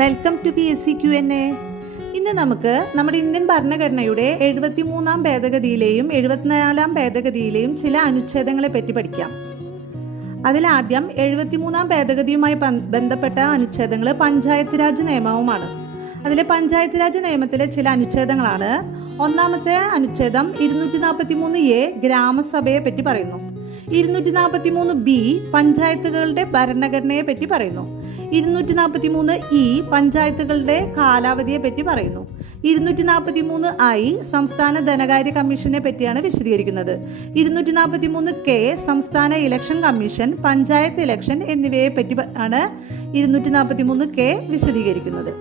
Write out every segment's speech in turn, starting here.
Welcome to PSC Q&A. ഇന്ന് നമുക്ക് നമ്മുടെ ഇന്ത്യൻ ഭരണഘടനയുടെ 73-ാം ഭേദഗതിയിലെയും 74-ാം ഭേദഗതിയിലെയും ചില അനുച്ഛേദങ്ങളെ പറ്റി പഠിക്കാം. അതിലാദ്യം 73-ാം ഭേദഗതിയുമായി ബന്ധപ്പെട്ട അനുച്ഛേദങ്ങൾ പഞ്ചായത്ത് രാജ് നിയമവുമാണ്. അതിലെ പഞ്ചായത്ത് രാജ് നിയമത്തിലെ ചില അനുച്ഛേദങ്ങളാണ്. ഒന്നാമത്തെ അനുച്ഛേദം 243A ഗ്രാമസഭയെ പറ്റി പറയുന്നു. 243B പഞ്ചായത്തുകളുടെ ഭരണഘടനയെ പറ്റി പറയുന്നു. 243E പഞ്ചായത്തുകളുടെ കാലാവധിയെ പറ്റി പറയുന്നു. 243I സംസ്ഥാന ധനകാര്യ കമ്മീഷനെ പറ്റിയാണ് വിശദീകരിക്കുന്നത്. 243K സംസ്ഥാന ഇലക്ഷൻ കമ്മീഷൻ, പഞ്ചായത്ത് ഇലക്ഷൻ എന്നിവയെ പറ്റി ആണ് 243K വിശദീകരിക്കുന്നത്.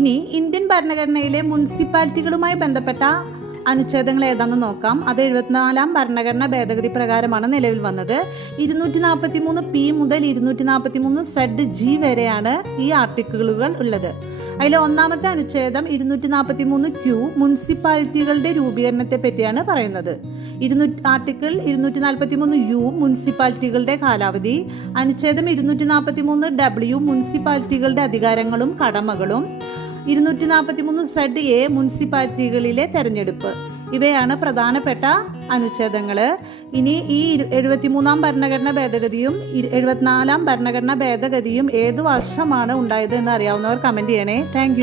ഇനി ഇന്ത്യൻ ഭരണഘടനയിലെ മുനിസിപ്പാലിറ്റികളുമായി ബന്ധപ്പെട്ട അനുച്ഛേദങ്ങൾ ഏതാണെന്ന് നോക്കാം. അത് 74-ാം ഭരണഘടനാ ഭേദഗതി പ്രകാരമാണ് നിലവിൽ വന്നത്. 243P മുതൽ 243ZG വരെയാണ് ഈ ആർട്ടിക്കിളുകൾ ഉള്ളത്. അതിൽ ഒന്നാമത്തെ അനുച്ഛേദം 243Q മുനിസിപ്പാലിറ്റികളുടെ രൂപീകരണത്തെ പറ്റിയാണ് പറയുന്നത്. ആർട്ടിക്കിൾ 243U മുനിസിപ്പാലിറ്റികളുടെ കാലാവധി. അനുച്ഛേദം 243W മുനിസിപ്പാലിറ്റികളുടെ അധികാരങ്ങളും കടമകളും. 243ZA മുനിസിപ്പാലിറ്റികളിലെ തെരഞ്ഞെടുപ്പ്. ഇവയാണ് പ്രധാനപ്പെട്ട അനുച്ഛേദങ്ങൾ. ഇനി ഈ 73-ാം ഭരണഘടനാ ഭേദഗതിയും 74-ാം ഭരണഘടനാ ഭേദഗതിയും ഏതു വർഷമാണ് ഉണ്ടായത് എന്ന് അറിയാവുന്നവർ കമന്റ് ചെയ്യണേ. താങ്ക്